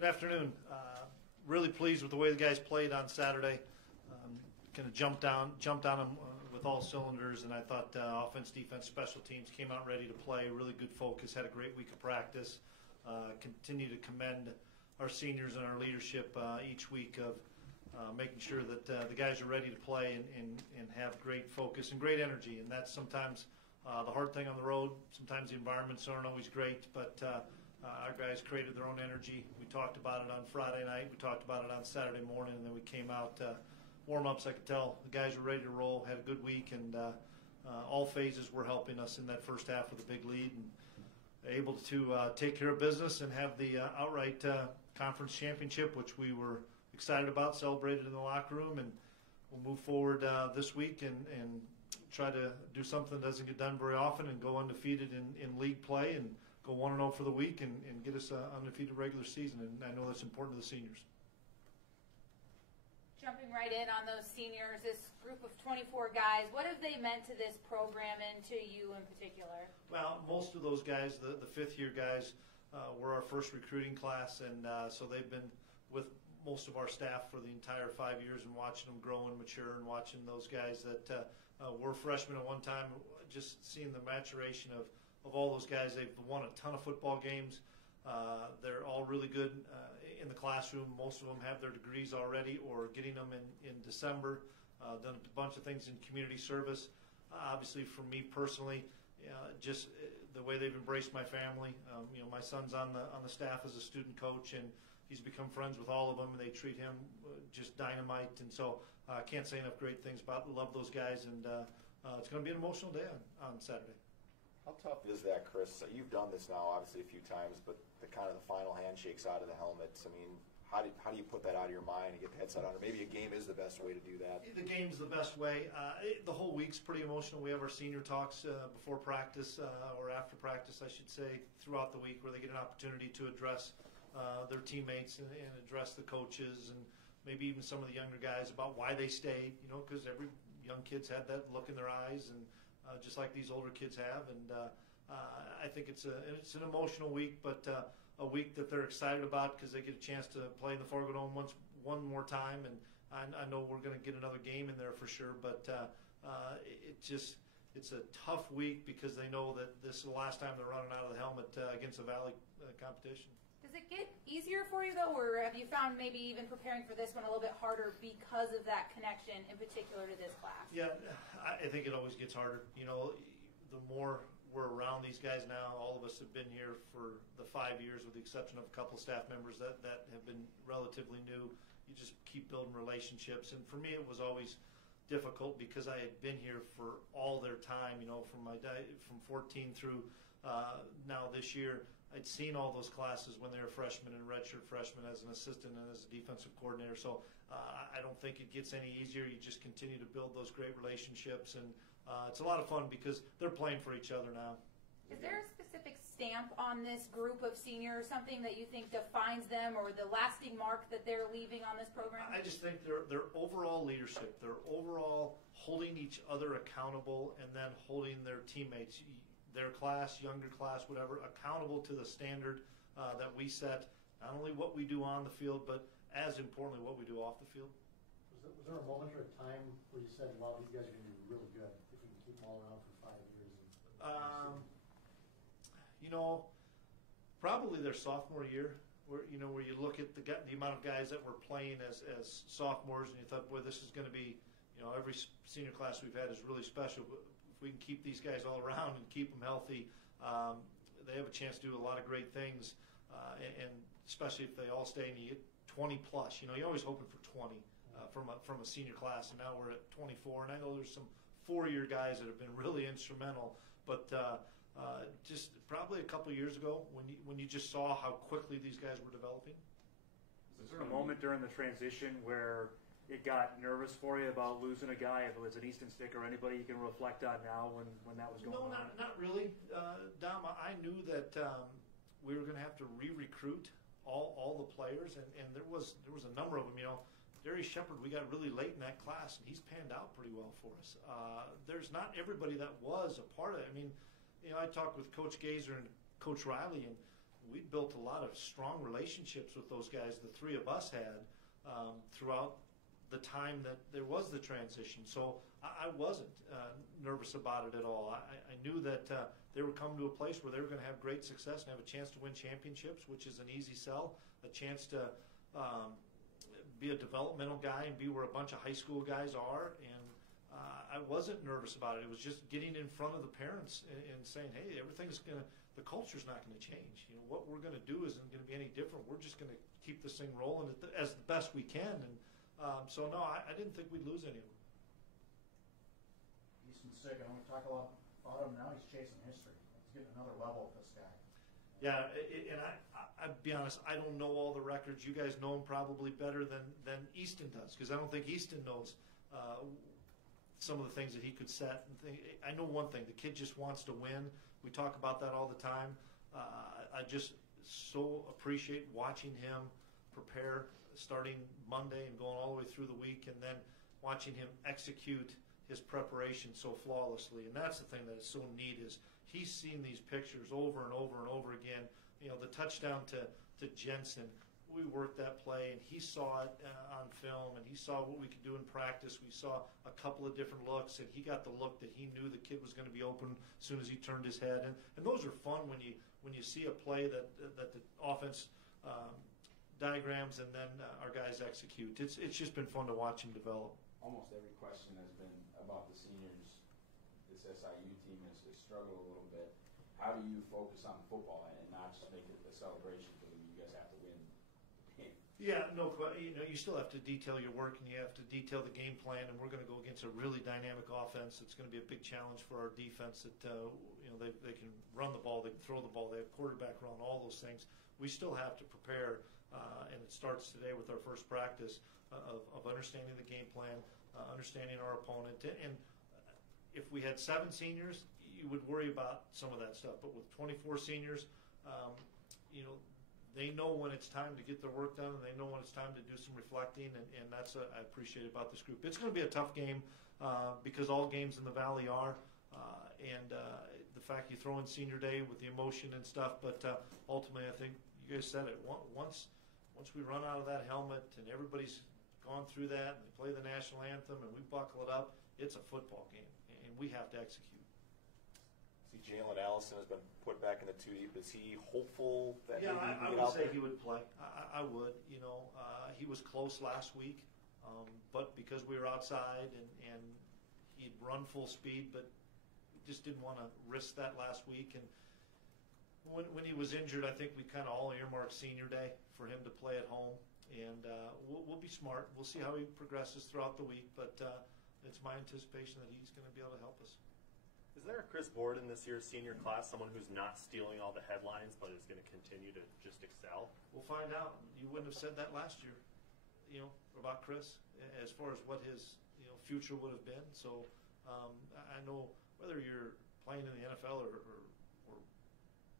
Good afternoon. Really pleased with the way the guys played on Saturday. Kind of jumped on them with all cylinders, and I thought offense, defense, special teams came out ready to play. Really good focus. Had a great week of practice. Continue to commend our seniors and our leadership each week of making sure that the guys are ready to play and have great focus and great energy. And that's sometimes the hard thing on the road. Sometimes the environments aren't always great, but our guys created their own energy. We talked about it on Friday night. We talked about it on Saturday morning, and then we came out. Warm-ups, I could tell the guys were ready to roll, had a good week, and all phases were helping us in that first half with a big lead, and able to take care of business and have the outright conference championship, which we were excited about, celebrated in the locker room, and we'll move forward this week and try to do something that doesn't get done very often and go undefeated in league play and go 1-0 for the week and get us an undefeated regular season, and I know that's important to the seniors. Jumping right in on those seniors, this group of 24 guys, what have they meant to this program and to you in particular? Well, most of those guys, the fifth-year guys, were our first recruiting class, and so they've been with most of our staff for the entire 5 years and watching them grow and mature and watching those guys that were freshmen at one time, just seeing the maturation of all those guys. They've won a ton of football games. They're all really good in the classroom. Most of them have their degrees already or getting them in December. Done a bunch of things in community service. Obviously, for me personally, just the way they've embraced my family. My son's on the staff as a student coach, and he's become friends with all of them, and they treat him just dynamite. And so I can't say enough great things about love those guys, and it's going to be an emotional day on Saturday. How tough is that, Chris? You've done this now, obviously, a few times, but the kind of the final handshakes out of the helmets. I mean, how do you put that out of your mind and get the headset on? Or maybe a game is the best way to do that. The game's the best way. The whole week's pretty emotional. We have our senior talks before practice or after practice, I should say, throughout the week, where they get an opportunity to address their teammates and address the coaches and maybe even some of the younger guys about why they stayed. Because every young kid's had that look in their eyes, and just like these older kids have, and I think it's an emotional week, but a week that they're excited about because they get a chance to play in the Fargo Dome one more time, and I know we're going to get another game in there for sure, but it's a tough week because they know that this is the last time they're running out of the helmet against a Valley competition. Does it get easier for you, though, or have you found maybe even preparing for this one a little bit harder because of that connection, in particular to this class? Yeah, I think it always gets harder. The more we're around these guys now, all of us have been here for the 5 years with the exception of a couple staff members that have been relatively new. You just keep building relationships. And for me, it was always difficult because I had been here for all their time, from 14 through now this year. I'd seen all those classes when they were freshmen and redshirt freshmen as an assistant and as a defensive coordinator. So I don't think it gets any easier. You just continue to build those great relationships, and it's a lot of fun because they're playing for each other now. Is there a specific stamp on this group of seniors, something that you think defines them or the lasting mark that they're leaving on this program? I just think their overall leadership, their overall holding each other accountable, and then holding their teammates, their class, younger class, whatever, accountable to the standard that we set, not only what we do on the field, but as importantly what we do off the field. Was there a moment or a time where you said, wow, these guys are going to be really good if we can keep them all around for 5 years? Probably their sophomore year, where you look at the amount of guys that were playing as sophomores, and you thought, boy, this is going to be, every senior class we've had is really special. But if we can keep these guys all around and keep them healthy, they have a chance to do a lot of great things, and especially if they all stay and you get 20 plus. You're always hoping for 20 from a senior class, and now we're at 24. And I know there's some 4-year guys that have been really instrumental, but just probably a couple of years ago when you just saw how quickly these guys were developing. Was there a moment during the transition where it got nervous for you about losing a guy, if it was an Easton Stick or anybody you can reflect on now when that was going on? No, not really. Dom, I knew that we were going to have to re-recruit all the players, and there was a number of them. Darius Shepard, we got really late in that class, and he's panned out pretty well for us. There's not everybody that was a part of it. I mean, I talked with Coach Gazer and Coach Riley, and we built a lot of strong relationships with those guys. The three of us had throughout the time that there was the transition. So I wasn't nervous about it at all. I knew that they were coming to a place where they were going to have great success and have a chance to win championships, which is an easy sell, a chance to be a developmental guy and be where a bunch of high school guys are. And I wasn't nervous about it. It was just getting in front of the parents and saying, hey, the culture's not going to change. What we're going to do isn't going to be any different. We're just going to keep this thing rolling as the best we can. And so, no, I didn't think we'd lose any of them. Easton's sick. I don't want to talk a lot about him now. He's chasing history. He's getting another level with this guy. Yeah, and I'll be honest, I don't know all the records. You guys know him probably better than Easton does, because I don't think Easton knows some of the things that he could set. I know one thing, the kid just wants to win. We talk about that all the time. I just so appreciate watching him prepare starting Monday and going all the way through the week, and then watching him execute his preparation so flawlessly. And that's the thing that is so neat, is he's seen these pictures over and over and over again. The touchdown to Jensen, we worked that play, and he saw it on film, and he saw what we could do in practice. We saw a couple of different looks, and he got the look that he knew the kid was going to be open as soon as he turned his head. And those are fun when you see a play that the offense diagrams and then our guys execute. It's just been fun to watch him develop. Almost every question has been about the seniors. This SIU team has struggled a little bit. How do you focus on football and not just make it a celebration because you guys have to win the game? Yeah, no, you still have to detail your work, and you have to detail the game plan, and we're going to go against a really dynamic offense. It's going to be a big challenge for our defense that, they can run the ball, they can throw the ball, they have quarterback run, all those things. We still have to prepare, and it starts today with our first practice of understanding the game plan, understanding our opponent. And if we had 7 seniors, you would worry about some of that stuff. But with 24 seniors, they know when it's time to get their work done, and they know when it's time to do some reflecting, and that's what I appreciate about this group. It's going to be a tough game because all games in the Valley are, and the fact you throw in Senior Day with the emotion and stuff, but ultimately I think you guys said it. Once we run out of that helmet and everybody's gone through that and they play the national anthem and we buckle it up, it's a football game, and we have to execute. See, Jalen Allison has been put back in the 2 deep. Is he hopeful that maybe he I can get would out say there? he would play. I would. He was close last week, but because we were outside and he'd run full speed, but we just didn't want to risk that last week. And when he was injured, I think we kind of all earmarked Senior Day for him to play at home. And we'll be smart. We'll see how he progresses throughout the week, but it's my anticipation that he's going to be able to help us. Is there a Chris Borden this year's senior class, someone who's not stealing all the headlines but is going to continue to just excel? We'll find out. You wouldn't have said that last year, about Chris, as far as what his future would have been. So I know whether you're playing in the NFL or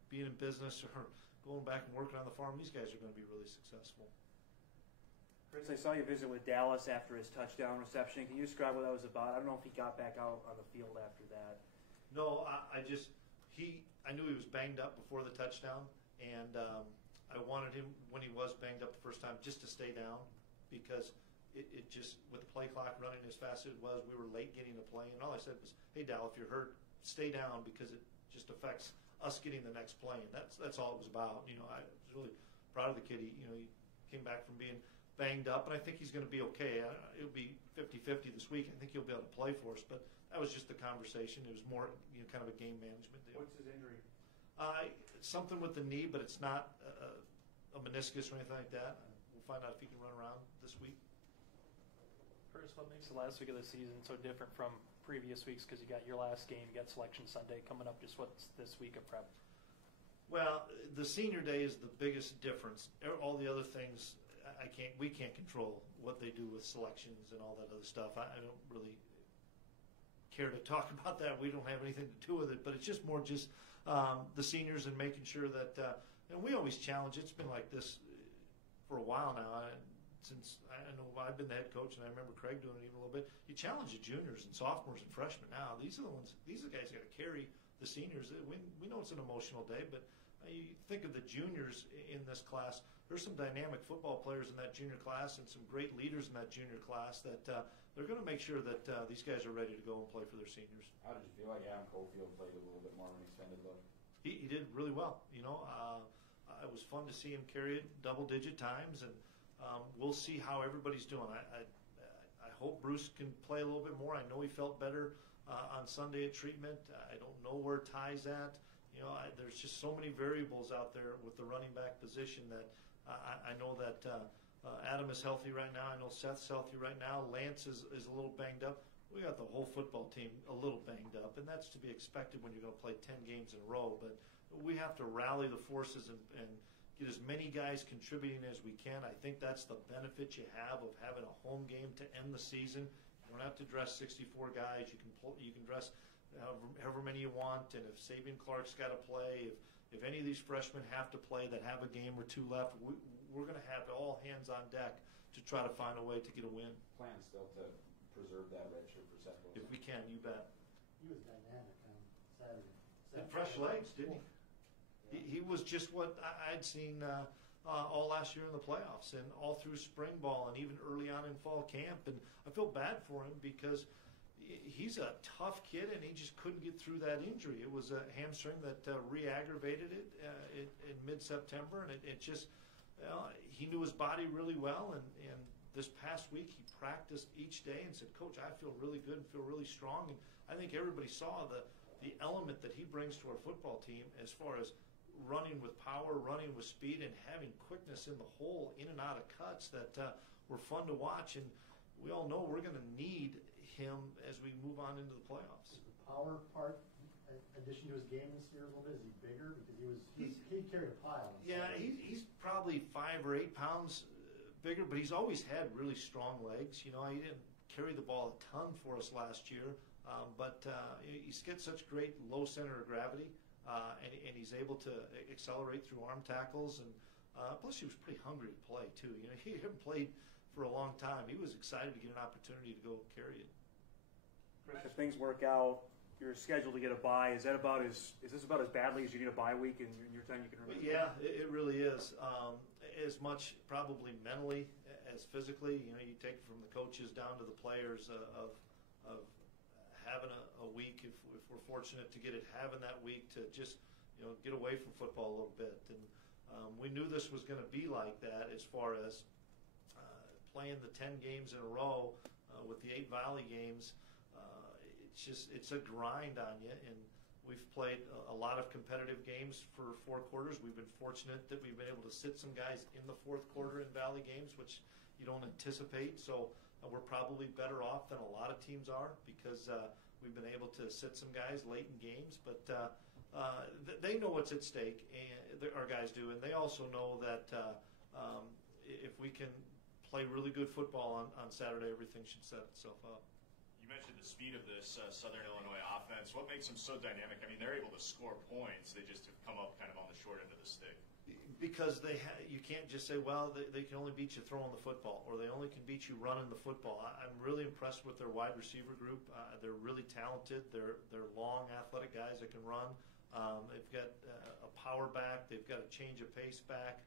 being in business or going back and working on the farm, these guys are going to be really successful. Chris, I saw you visit with Dallas after his touchdown reception. Can you describe what that was about? I don't know if he got back out on the field after that. No, I knew he was banged up before the touchdown, and I wanted him, when he was banged up the first time, just to stay down, because it just, with the play clock running as fast as it was, we were late getting the play, and all I said was, hey, Dal, if you're hurt, stay down, because it just affects us getting the next play, and that's all it was about. I was really proud of the kid. He came back from being banged up, and I think he's going to be okay. It'll be 50-50 this week. I think he'll be able to play for us, but that was just the conversation. It was more, kind of a game management deal. What's his injury? Something with the knee, but it's not a meniscus or anything like that. We'll find out if he can run around this week. Chris, what makes the last week of the season so different from previous weeks? Because you got your last game, you got Selection Sunday coming up. Just what's this week of prep? Well, the Senior Day is the biggest difference. All the other things, we can't control what they do with selections and all that other stuff. I don't really care to talk about that. We don't have anything to do with it, but it's just more the seniors and making sure that, and we always challenge. It's been like this for a while now. since I know I've been the head coach, and I remember Craig doing it even a little bit. You challenge the juniors and sophomores and freshmen now. These are the ones. These are the guys that got to carry the seniors. We know it's an emotional day, but you think of the juniors in this class. There's some dynamic football players in that junior class and some great leaders in that junior class that they're going to make sure that these guys are ready to go and play for their seniors. How did you feel like Adam Cofield played a little bit more of an extended look? He did really well. You know, it was fun to see him carry it double-digit times, and we'll see how everybody's doing. I hope Bruce can play a little bit more. I know he felt better on Sunday at treatment. I don't know where Ty's at. You know, there's just so many variables out there with the running back position that I know that Adam is healthy right now. I know Seth's healthy right now. Lance is a little banged up. We got the whole football team a little banged up, and that's to be expected when you're going to play 10 games in a row. But we have to rally the forces and get as many guys contributing as we can. I think that's the benefit you have of having a home game to end the season. You don't have to dress 64 guys. You can dress however many you want. And if Sabian Clark's got to play, if any of these freshmen have to play that have a game or two left, we're going to have all hands on deck to try to find a way to get a win. Plan still to preserve that red shirt for Seth Wilson? If we can, you bet. He was dynamic on Saturday. And fresh legs, didn't he? He was just what I'd seen all last year in the playoffs and all through spring ball and even early on in fall camp. And I feel bad for him because he's a tough kid and he just couldn't get through that injury. It was a hamstring that re-aggravated it in mid-September, and it just he knew his body really well. And this past week he practiced each day and said, "Coach, I feel really good and feel really strong." And I think everybody saw the element that he brings to our football team as far as running with power, running with speed, and having quickness in the hole, in and out of cuts that were fun to watch. And we all know we're going to need him as we move on into the playoffs. Is the power part, in addition to his game this year a little bit, is he bigger? Because he carried a pile. Yeah, he's probably 5 or 8 pounds bigger, but he's always had really strong legs. You know, he didn't carry the ball a ton for us last year, but he's got such great low center of gravity. And he's able to accelerate through arm tackles, and plus he was pretty hungry to play too. You know, he hadn't played for a long time. He was excited to get an opportunity to go carry it. Chris, if things work out, you're scheduled to get a bye. Is this about as badly as you need a bye week in your time you can remember? Yeah, it really is. As much probably mentally as physically. You know, you take it from the coaches down to the players of having a week, if we're fortunate to get it, having that week to just, you know, get away from football a little bit. And we knew this was going to be like that as far as playing the 10 games in a row with the 8 Valley games. It's a grind on you, and we've played a lot of competitive games for 4 quarters. We've been fortunate that we've been able to sit some guys in the 4th quarter in Valley games, which you don't anticipate. So we're probably better off than a lot of teams are because we've been able to sit some guys late in games. But they know what's at stake, and our guys do. And they also know that if we can play really good football on Saturday, everything should set itself up. You mentioned the speed of this Southern Illinois offense. What makes them so dynamic? I mean, they're able to score points. They just have come up kind of on the short end of the stick. Because you can't just say, well, they can only beat you throwing the football, or they only can beat you running the football. I'm really impressed with their wide receiver group. They're really talented. They're long, athletic guys that can run. They've got a power back. They've got a change of pace back.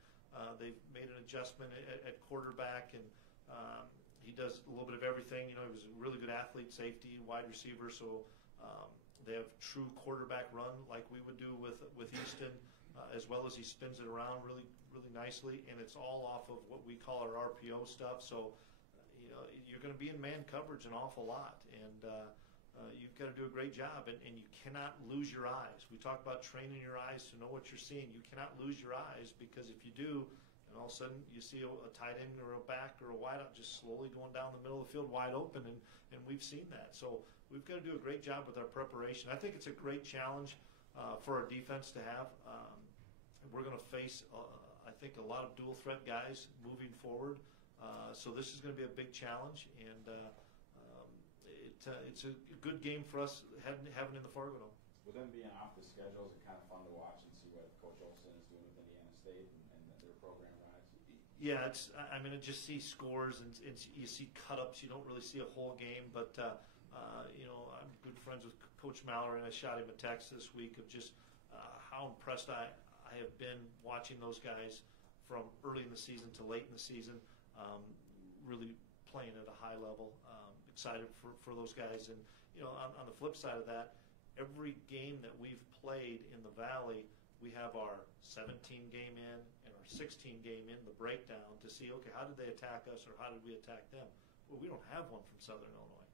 They've made an adjustment at quarterback, and he does a little bit of everything. You know, he was a really good athlete, safety, wide receiver. So they have true quarterback run like we would do with Easton. As well as he spins it around really, really nicely, and it's all off of what we call our RPO stuff. So, you know, you're going to be in man coverage an awful lot, and you've got to do a great job, and you cannot lose your eyes. We talk about training your eyes to know what you're seeing. You cannot lose your eyes, because if you do, and all of a sudden you see a tight end or a back or a wideout just slowly going down the middle of the field wide open, and we've seen that. So we've got to do a great job with our preparation. I think it's a great challenge for our defense to have. We're going to face, I think, a lot of dual threat guys moving forward. So this is going to be a big challenge, and it's a good game for us having in the Fargo Dome. With them being off the schedule, is it kind of fun to watch and see what Coach Olson is doing with Indiana State and their program rise? Yeah, I mean, I just see scores and you see cut-ups. You don't really see a whole game, but I'm good friends with Coach Mallory, and I shot him a text this week of just how impressed I have been watching those guys from early in the season to late in the season, really playing at a high level. Excited for those guys, and on the flip side of that, every game that we've played in the Valley, we have our 17 game in and our 16 game in the breakdown to see, okay, how did they attack us or how did we attack them? Well, we don't have one from Southern Illinois.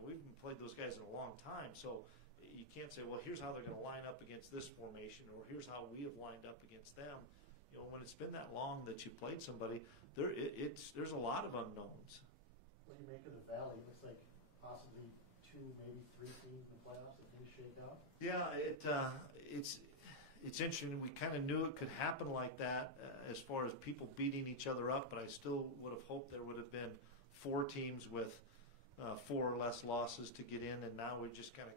We've played those guys in a long time, so you can't say, well, here's how they're going to line up against this formation, or here's how we have lined up against them. When it's been that long that you played somebody, there's a lot of unknowns. What do you make of the Valley? It looks like possibly 2, maybe 3 teams in the playoffs if things shake out. Yeah, it's interesting. We kind of knew it could happen like that as far as people beating each other up, but I still would have hoped there would have been 4 teams with 4 or less losses to get in, and now we're just kind of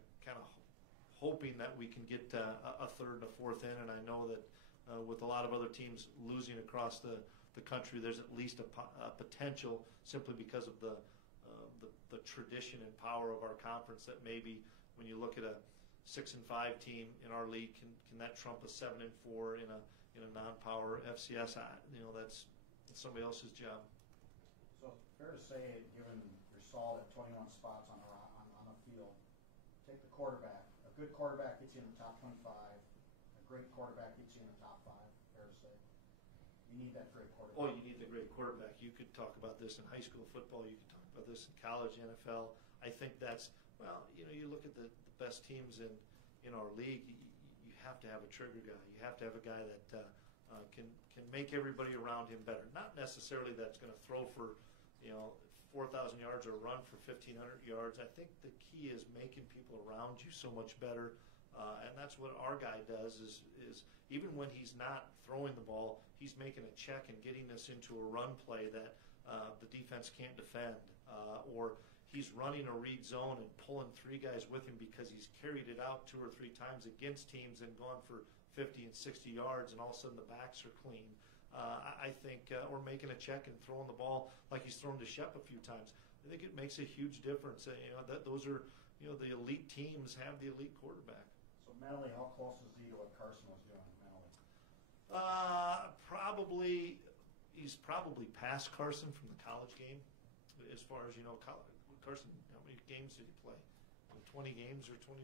hoping that we can get a 3rd and a 4th in. And I know that with a lot of other teams losing across the country, there's at least a potential, simply because of the tradition and power of our conference, that maybe when you look at a 6 and 5 team in our league, can that trump a 7 and 4 in a non-power FCS? That's somebody else's job. So fair to say, given you're solid at 21 spots on the field, take the quarterback. A good quarterback gets you in the top 25. A great quarterback gets you in the top 5. Fair to say. You need that great quarterback. Oh, you need the great quarterback. You could talk about this in high school football. You could talk about this in college, NFL. I think that's, you look at the best teams in our league, you have to have a trigger guy. You have to have a guy that can make everybody around him better. Not necessarily that's going to throw for 4,000 yards or run for 1,500 yards. I think the key is making people around you so much better, and that's what our guy does. Is even when he's not throwing the ball, he's making a check and getting us into a run play that the defense can't defend, or he's running a read zone and pulling 3 guys with him because he's carried it out 2 or 3 times against teams and gone for 50 and 60 yards, and all of a sudden the backs are clean. I think, or making a check and throwing the ball like he's thrown to Shep a few times. I think it makes a huge difference. That those are, the elite teams have the elite quarterback. So mentally, how close is he to what Carson was doing mentally? He's probably past Carson from the college game, as far as Carson, how many games did he play? 20 games or 20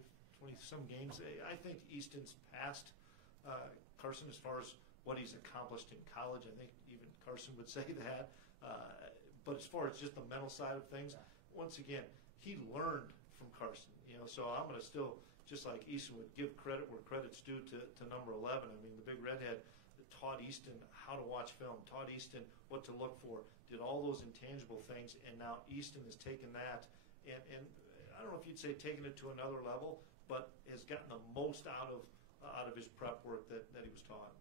some games. I think Easton's past Carson as far as what he's accomplished in college. I think even Carson would say that. But as far as just the mental side of things, once again, he learned from Carson. So I'm going to still, just like Easton would give credit where credit's due to number 11. I mean, the big redhead that taught Easton how to watch film, taught Easton what to look for, did all those intangible things, and now Easton has taken that and I don't know if you'd say taken it to another level, but has gotten the most out of his prep work that he was taught.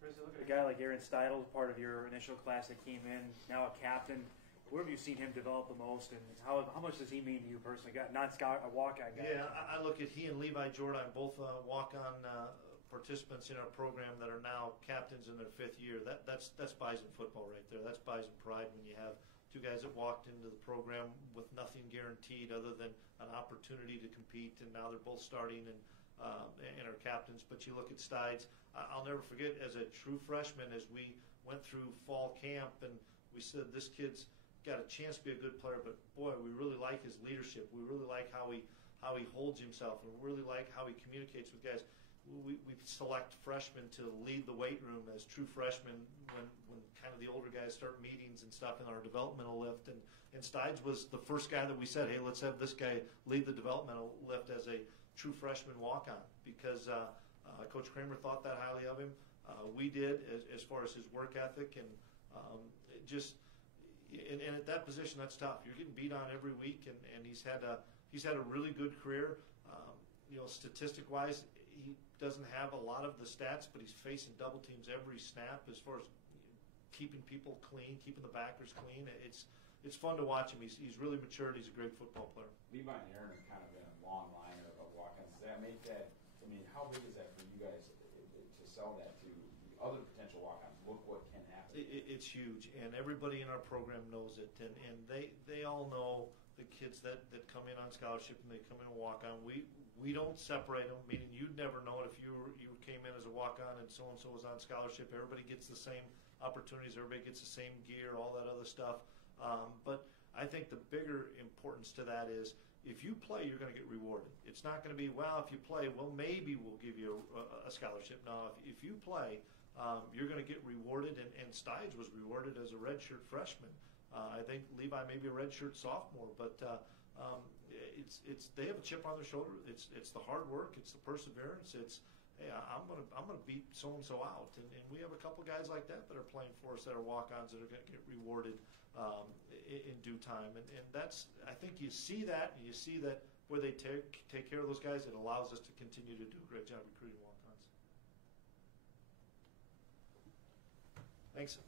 Chris, you look at a guy like Aaron Steidl, part of your initial class that came in, now a captain. Where have you seen him develop the most, and how much does he mean to you personally? Not a walk-on guy. Yeah, I look at he and Levi Jordan, both walk-on participants in our program that are now captains in their 5th year. That's Bison football right there. That's Bison pride when you have 2 guys that walked into the program with nothing guaranteed other than an opportunity to compete, and now they're both starting and are captains. But you look at Stides, I'll never forget as a true freshman, as we went through fall camp and we said, this kid's got a chance to be a good player, but boy, we really like his leadership. We really like how he holds himself, and we really like how he communicates with guys. We select freshmen to lead the weight room as true freshmen when kind of the older guys start meetings and stuff in our developmental lift. And Stides was the first guy that we said, hey, let's have this guy lead the developmental lift as a true freshman walk-on, because Coach Kramer thought that highly of him. We did, as far as his work ethic, and and at that position, that's tough. You're getting beat on every week, and he's had a really good career. Statistic-wise, he doesn't have a lot of the stats, but he's facing double teams every snap as far as keeping people clean, keeping the backers clean. It's fun to watch him. He's really matured. He's a great football player. Levi and Aaron are kind of in a long line of walk-ons. Does that make that? I mean, how big is that for you guys to sell that to the other potential walk-ons? Look what can happen It's huge, and everybody in our program knows it, and they all know the kids that come in on scholarship and they come in and walk on. We don't separate them, meaning you'd never know it if you came in as a walk on and so was on scholarship. Everybody gets the same opportunities, everybody gets the same gear, all that other stuff. But I think the bigger importance to that is if you play, you're going to get rewarded. It's not going to be, well, if you play, well, maybe we'll give you a scholarship. No, if you play, you're going to get rewarded, and Stides was rewarded as a redshirt freshman. I think Levi may be a redshirt sophomore, but it's they have a chip on their shoulder. It's the hard work, it's the perseverance. It's hey, I'm gonna beat so and so out, and we have a couple guys like that are playing for us that are walk-ons that are going to get rewarded in due time, and that's I think you see that, and you see that where they take care of those guys. It allows us to continue to do a great job recruiting walk-ons. Thanks.